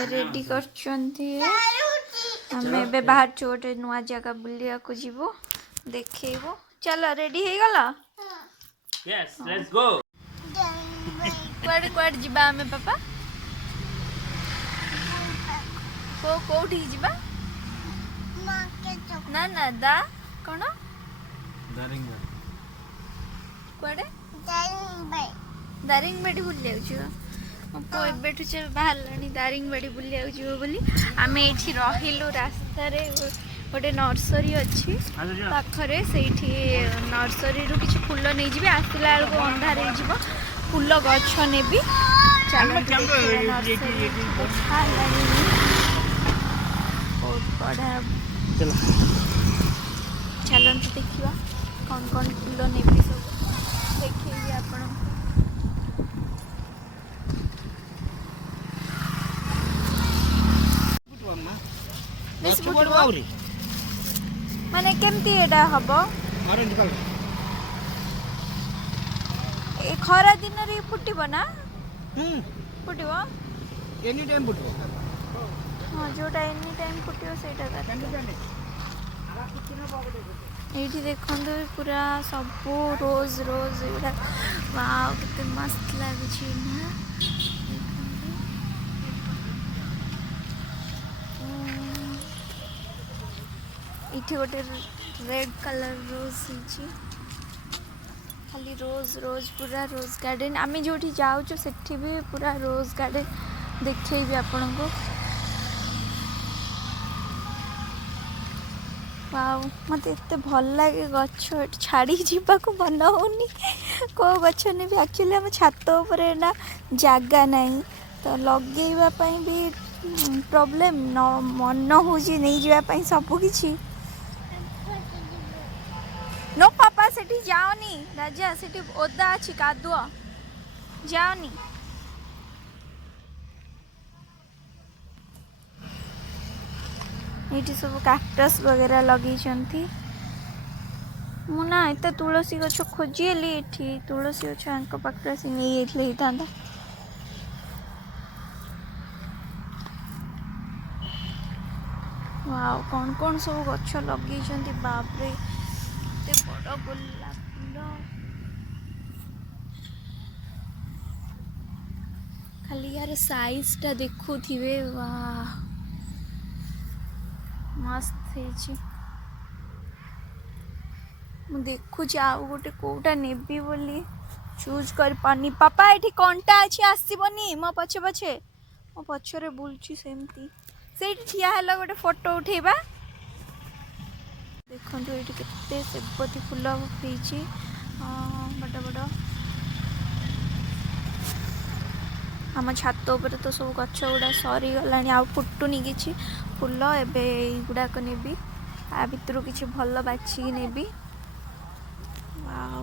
Ready करछन्ती हमें एबे बाहर छोटे नुआ जगह बुलिया को जीवो देखेबो। चलो रेडी हे गला। Yes let's go. Quad quad जीबा हमें पापा को कोठी जीबा ना ना दा कोन दारिंगबाड़ी क्वाडे दारिंगबाड़ी बुलिया छ को एबेठु से बाहरलानी दारिंगबाड़ी बुलिया जीवो बोली आमे एठी रहिलु रास्ता रे गोटे नर्सरी अच्छी पाखरे सेठी नर्सरी रु किछि फूल नै जिबे आसिला को अंधार हे जिवो फूल गछ नेबी। चलो बहुत बड़ा चलो चलते देखिए कौन कौन फूल नेबी सब देखिए आपण माने केमती एटा हबो ऑरेंज कलर ए खरा दिन रे फुटिबो ना फुटिबो एनी टाइम फुटबो हां जोटा एनी टाइम फुटियो सेटा एठी देखंदो पूरा सब रोज रोज एटा वाओ कितने मस्त लागे छी ना। इठी गोटे रेड कलर रोज हिची खाली रोज रोज पूरा रोज गार्डन आम जो जाऊँ सेठी भी पूरा रोज गार्डन देखेबी आपण को। वाओ मत एते भल लगे गछ छाड़ी जीवा को मन होनी को गछ ने भी एक्चुअली हम छात ऊपर ना जागा नहीं तो लगेवा पई भी प्रॉब्लम न मन हो जी नहीं जीवा पई सब किछि नो पापा सेठी जाओनी राजा सेठी ओदा अछि कादुआ जाओनी। ये सब कैक्टस वगैरह लगी मुना एत तुलसी गछ खोजिली ये तुलसी गछ आंक पाखे से नहीं था। वाओ कौन कौन सब गछ लगे बापरे एते बड़ गोलाप फूल खाली यार साइज टा देखु थिवे वाह मस्त है मु देखु आउ गोटे कोटा नेबी बोली चूज कर पानी पापा एठी कंटा अछि आसीबनी मो पछे पछे मो पछरे बुलची सेमती सेठी ठिया हला गोटे फोटो उठेबा देखंतु एठी केते सेबती फूल फुटीची बड़ बड़ आम छात उपर तो सब गछ गुड़ा सरी गलानी आ फुटुनी किछि फूल एबे गुड़ाक नेबी आ भितर किछि भल बाछि नेबी। वाओ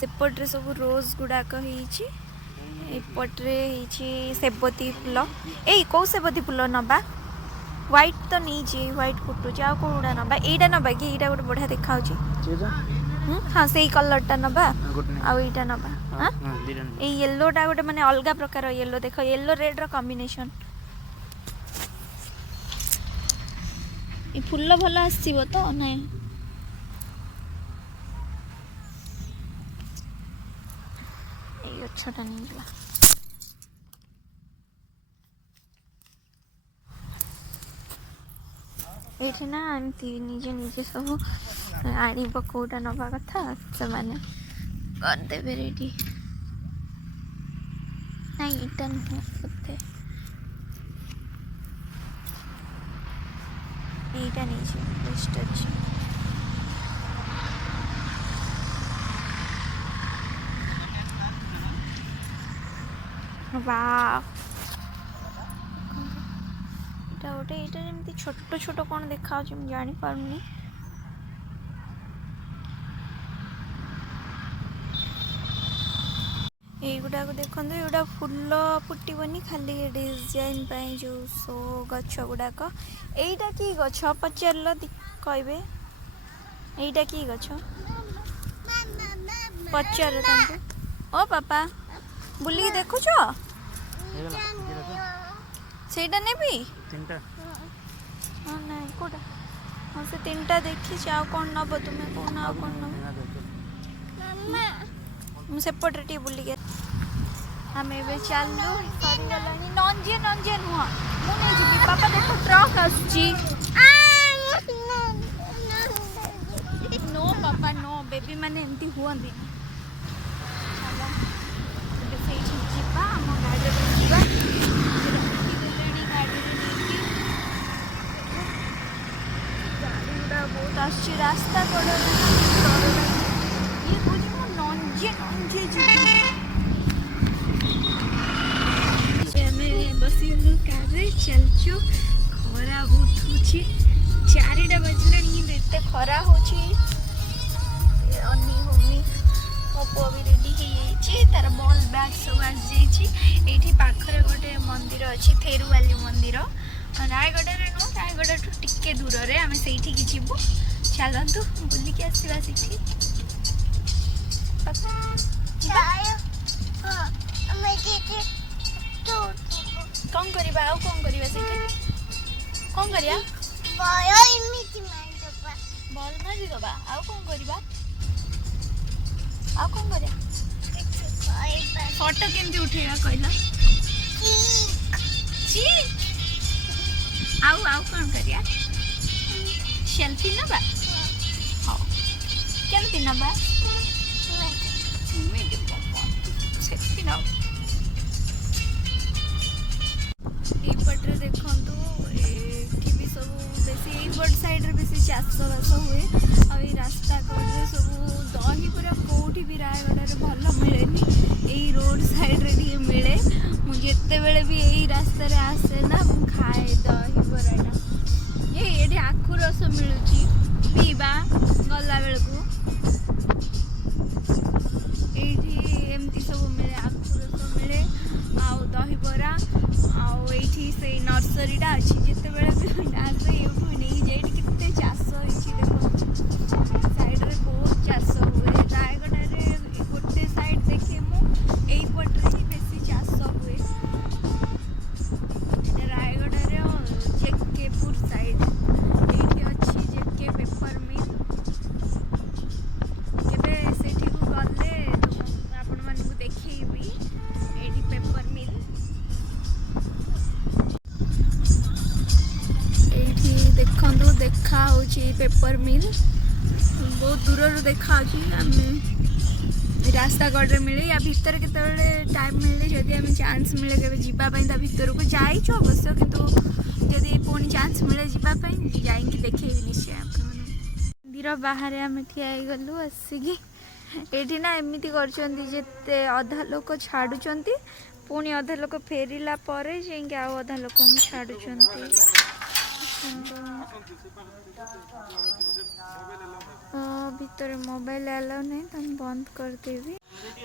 सेपट्रे सब रोज गुड़ाक होइछि एपट्रे होइछि सेबती फूल एई को सेबती फूल नबा व्हाइट तो नहीं जी व्हाइट फुटु जा कोडा नबा एटा नबा कि एटा गोटे बढ़िया देखा हाँ से कलर नबा आ एटा नबा हां ए येलो टा गोटे माने अलगा प्रकार येलो देखो येलो रेड रो कॉम्बिनेशन ए फूल भल आसीबो तो नै ए छोटा नहीं गला ये ना एमती निजे निजे सब आनिब कौटा नवा कथा से माने करदेवे रेडी नहीं इटा नुह बोधे यहीटा नहीं बेस्ट अच्छी वाह गोटे ये छोट छोट कौन देखा जानी पारुनी युवा देखो युवा फूल फुटबनी खाली डिजाइन पाई जो सो गछ गुड़ाक यहीटा कि गछ पचार कहे यहीटा कि गछ पचार ओ पापा बुलिक देखुच ସେଇଟା ନେବି ତିନିଟା ହଁ ନାଇଁ କୋଉଟା ହଁ ସେ ତିନିଟା ଦେଖିଛି ଆଉ କ'ଣ ନେବ ତୁମେ କହୁନ ଆଉ କ'ଣ ନେବ ମୁଁ ସେପଟରେ ଟିକେ ବୁଲିକି ଆମେ ଏବେ ଚାଲୁ ସରିଗଲାଣି ନଞ୍ଜେ ନୁହଁ ମୁଁ ନେଇଯିବି ବାପା ଦେଖ ଟ୍ରକ୍ ଆସୁଛି नो पापा नो बेबी मैंने एमती हुअंती चलो ଏବେ ସେଇଠି ଯିବା ଆମ ଗାଡ଼ିରେ ବସିବା ରଖିଦେଲେଣି ଗାଡ଼ିରେ ନେଇକି ଗାଡ଼ି ଗୁଡ଼ା ବହୁତ ଆସୁଛି ରାସ୍ତା କଡ଼ରେ ଇଏ କହୁଛି ମୁଁ ନଞ୍ଜେ ଯିବି ଆମେ ବସିଗଲୁ କାରରେ ଚାଲିଛୁ ଖରା ବହୁତ ହେଉଛି 4ଟା ବାଜିଲାଣି କିନ୍ତୁ ଏତେ ଖରା ହେଉଛି ଅନି ହଉନି ମୋ ପୁଅ ବି ରେଡ଼ି ହେଇଯାଇଛି ତାର ବଲ୍ ବ୍ୟାଗ୍ ସବୁ ଆସିଯାଇଛି ଏଇଠି ପାଖରେ ଗୋଟେ ମନ୍ଦିର ଅଛି ଥେରୁବାଲି ମନ୍ଦିର ରାୟଗଡ଼ାରେ ନୁହଁ ରାୟଗଡ଼ାଠୁ ଟିକେ ଦୂରରେ ଆମେ ସେଇଠିକି ଯିବୁ ଚାଲନ୍ତୁ ବୁଲିକି ଆସିବା ସେଠି କ'ଣ କରିବା ଆଉ କ'ଣ କରିବା ସେଠି କ'ଣ କରିବା ବଲ୍ ମାରିଦେବା ଆଉ କ'ଣ କରିବା ଫଟୋ କେମିତି ଉଠେଇବା କହିଲ ଆଉ କ'ଣ କରିବା ସେଲ୍ଫି ନେବା ହଉ କେମିତି ନେବା ସେଲ୍ଫି ନେବା ଏଇପଟରେ ଦେଖନ୍ତୁ ଏଠି ବି ସବୁ ବେଶୀ ଏଇପଟ ସାଇଡ଼ରେ ବେଶୀ ଚାଷବାସ ହୁଏ ଆଉ ଏଇ ରାସ୍ତା କଡ଼ରେ ସବୁ ଦହିବରା କେଉଁଠି ବି ରାୟଗଡ଼ାରେ ଭଲ ମିଳେନି ଏଇ ରୋଡ଼ ସାଇଡ଼ରେ ଟିକେ ମିଳେ ମୁଁ ଯେତେବେଳେ ବି ଏଇ ରାସ୍ତାରେ ଆସେ ନା ମୁଁ ଖାଏ ଦହିବରାଟା ଏଠି ଆଖୁ ରସ ମିଳୁଛି ପିଇବା ଗଲାବେଳକୁ ଏଇଠି ଏମିତି ସବୁ ମିଳେ ଆଖୁ ରସ ମିଳେ ଆଉ ଦହିବରା ଆଉ ଏଇଠି ସେଇ ନର୍ସରୀଟା ଅଛି ଯେତେବେଳେ ବି ଆସେ ଏଇଠୁ ନେଇଯାଏ ଏଇଠି କେତେ ଚାଷ ହେଇଛି ଦେଖନ୍ତୁ ସାଇଡ଼ରେ ବହୁତ ଚାଷ ହୁଏ ରାୟଗଡ଼ାରେ ଗୋଟେ ସାଇଡ଼୍ ଦେଖେ ମୁଁ ଏଇପଟରେ ହିଁ ବେଶୀ ଚାଷ ହୁଏ ରାୟଗଡ଼ାରେ ଜେକେପୁର ସାଇଡ଼୍ ଏଇଠି ଅଛି ଜେକେ ପେପର ମିଲ୍ କେବେ ସେଠିକୁ ଗଲେ ଆପଣମାନଙ୍କୁ ଦେଖେଇବି ଏଇଠି ପେପର ମିଲ୍ ଏଇଠି ଦେଖନ୍ତୁ ଦେଖା ହେଉଛି ପେପର ମିଲ୍ ବହୁତ ଦୂରରୁ ଦେଖାଯାଉଛି ଆମେ ରାସ୍ତା କଡ଼ରେ ମିଳେ ୟା ଭିତରେ କେତେବେଳେ ଟାଇମ୍ ମିଳେ ଯଦି ଆମେ ଚାନ୍ସ ମିଳେ କେବେ ଯିବା ପାଇଁ ତା ଭିତରକୁ ଯାଇଛୁ ଅବଶ୍ୟ କିନ୍ତୁ ଯଦି ପୁଣି ଚାନ୍ସ ମିଳେ ଯିବା ପାଇଁ ଯାଇକି ଦେଖେଇବି ନିଶ୍ଚୟ ଆପଣମାନେ ମନ୍ଦିର ବାହାରେ ଆମେ ଠିଆ ହେଇଗଲୁ ଆସିକି ଏଇଠି ନା ଏମିତି କରୁଛନ୍ତି ଯେତେ ଅଧା ଲୋକ ଛାଡ଼ୁଛନ୍ତି ପୁଣି ଅଧା ଲୋକ ଫେରିଲା ପରେ ଯାଇକି ଆଉ ଅଧା ଲୋକଙ୍କୁ ଛାଡ଼ୁଛନ୍ତି ଭିତରେ ମୋବାଇଲ ଆଲାଉ ନାହିଁ ତ ମୁଁ ବନ୍ଦ କରିଦେବି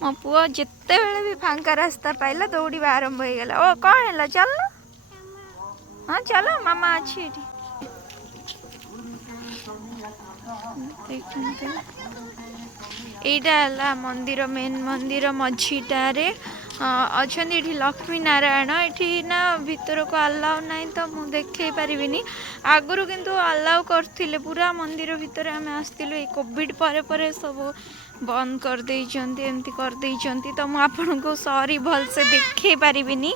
ମୋ ପୁଅ ଯେତେବେଳେ ବି ଫାଙ୍କା ରାସ୍ତା ପାଇଲା ଦୌଡ଼ିବା ଆରମ୍ଭ ହେଇଗଲା ଓ କ'ଣ ହେଲା ଚାଲ ହଁ ଚାଲ ମାମା ଅଛି ଏଠି ଦେଖନ୍ତୁ ଏଇଟା ହେଲା ମନ୍ଦିର ମେନ୍ ମନ୍ଦିର ମଝିଟାରେ ଅଛନ୍ତି ଏଠି ଲକ୍ଷ୍ମୀ ନାରାୟଣ ଏଠି ନା ଭିତରକୁ ଆଲାଉ ନାହିଁ ତ ମୁଁ ଦେଖେଇ ପାରିବିନି ଆଗରୁ କିନ୍ତୁ ଆଲାଉ କରିଥିଲେ ପୁରା ମନ୍ଦିର ଭିତରେ ଆମେ ଆସିଥିଲୁ ଏଇ କୋଭିଡ଼ ପରେ ସବୁ ବନ୍ଦ କରିଦେଇଛନ୍ତି ଏମିତି କରିଦେଇଛନ୍ତି ତ ମୁଁ ଆପଣଙ୍କୁ ସରି ଭଲସେ ଦେଖେଇ ପାରିବିନି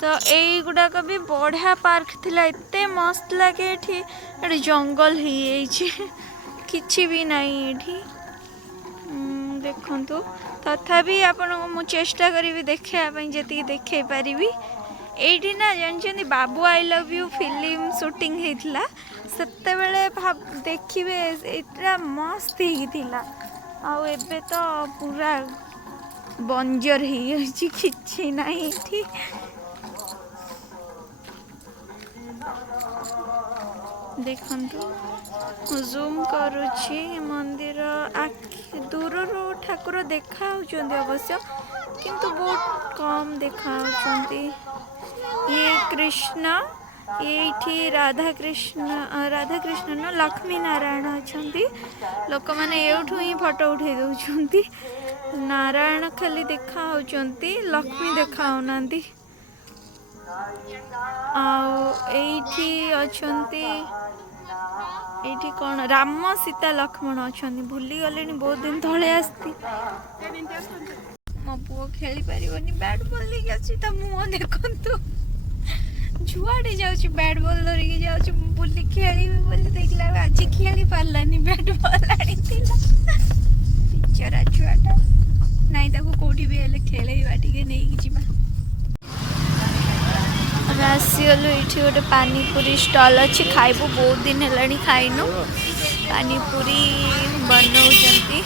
ତ এইଗୁଡ଼ାକ ବି ବଢ଼ିଆ ପାର୍କ ଥିଲା ଏତେ ମସ୍ତ ଲାଗେ ଏଠି ଜଙ୍ଗଲ ହେଇଯାଇଛି କିଛି ବି ନାହିଁ ଏଠି ଦେଖନ୍ତୁ ତଥାପି ଆପଣଙ୍କୁ ମୁଁ ଚେଷ୍ଟା କରିବି ଦେଖେଇବା ପାଇଁ ଯେତିକି ଦେଖେଇ ପାରିବି ଏଇଠି ନା ଜାଣିଛନ୍ତି ବାବୁ I love you film shooting ହେଇଥିଲା ସେତେବେଳେ ଦେଖିବେ ଏଇଟା ମସ୍ତ ହେଇଥିଲା ଆଉ ଏବେ ତ ପୁରା ବଞ୍ଜର ହେଇଯାଇଛି କିଛି ନାହିଁ ଏଠି ଦେଖନ୍ତୁ ମୁଁ ଜୁମ୍ କରୁଛି ମନ୍ଦିର ଦୂରରୁ ଠାକୁର ଦେଖାଯାଉଛନ୍ତି ଅବଶ୍ୟ କିନ୍ତୁ ବହୁତ କମ୍ ଦେଖାଯାଉଛନ୍ତି ଇଏ କୃଷ୍ଣ ଏଇଠି ରାଧାକୃଷ୍ଣ ଲକ୍ଷ୍ମୀ ନାରାୟଣ ଅଛନ୍ତି ଲୋକମାନେ ଏଇଠୁ ହିଁ ଫଟୋ ଉଠେଇ ଦେଉଛନ୍ତି नारायण खाली देखा होचंती लक्ष्मी देखा होनांती आठी अच्छी एठी कौन राम सीता लक्ष्मण अच्छा भूली गले बहुत दिन तले आसती मो पुओ खेली पारिबनी बैट बॉल लेके आछि त मुंह देखंतु जुआड़े जाउछि बैट बॉल धरिके जाउछि बुली खेलिबे बोली देखला आज खेली पारलानी बैट बॉल आनिथिला बिचारा छुआटा नहीं ताको कोठी भी हेले खेलेबा टिके नै कि जिबा हम आसीगलु ये गोटे पानीपुरी स्टल अच्छी खाइबू बहुत दिन है खाइनु पानीपुरी बनाऊँगी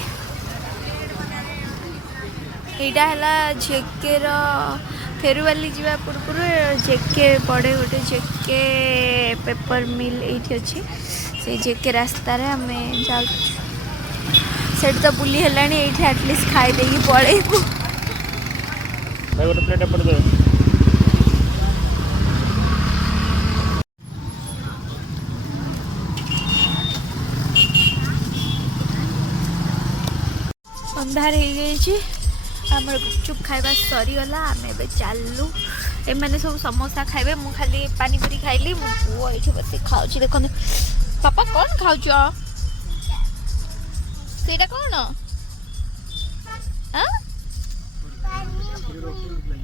यहाँ है जेके फेरुवाली जावा पूर्व जेके पड़े गोटे जेके पेपर मिल ये अच्छी से जेके रास्तार आम जाऊँ से तो बुली है ये आटलिस्ट खाईदे पलैबू गोटे प्लेट पड़ दे अंधार हो गई आमर गुपचुप खाइबा सरीगला आम ए चलू एम सब समोसा खाइबे मु खाली पानीपुरी खाइली मो पुओ ये बस खाऊ देख पापा कौन खाऊ सेटा कौन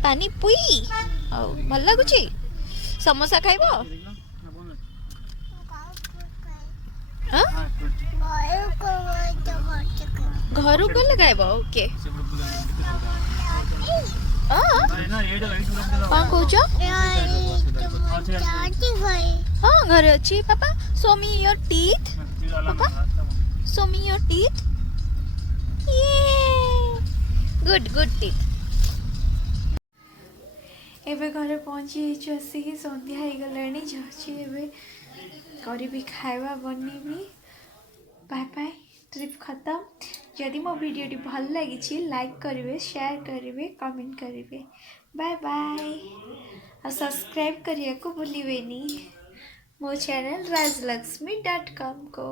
पानी पुई भल लगुच समोसा खाइब घर को लगाइब ओके कौन कौच हाँ घर अच्छी पापा शो मी योर टीथ पापा show me your teeth good good teeth एबे घरे पहुँची आसिक संध्या हो गलानी जाऊँगी करी खाଇବା बनेबी बाय बाय ट्रिप खत्म जदि मो वीडियोटी भल लगी लाइक करेंगे शेयर करेंगे कमेंट करेंगे बाय बाय और सब्सक्राइब करने को भूलिए मो चैनल राजलक्ष्मी.com को।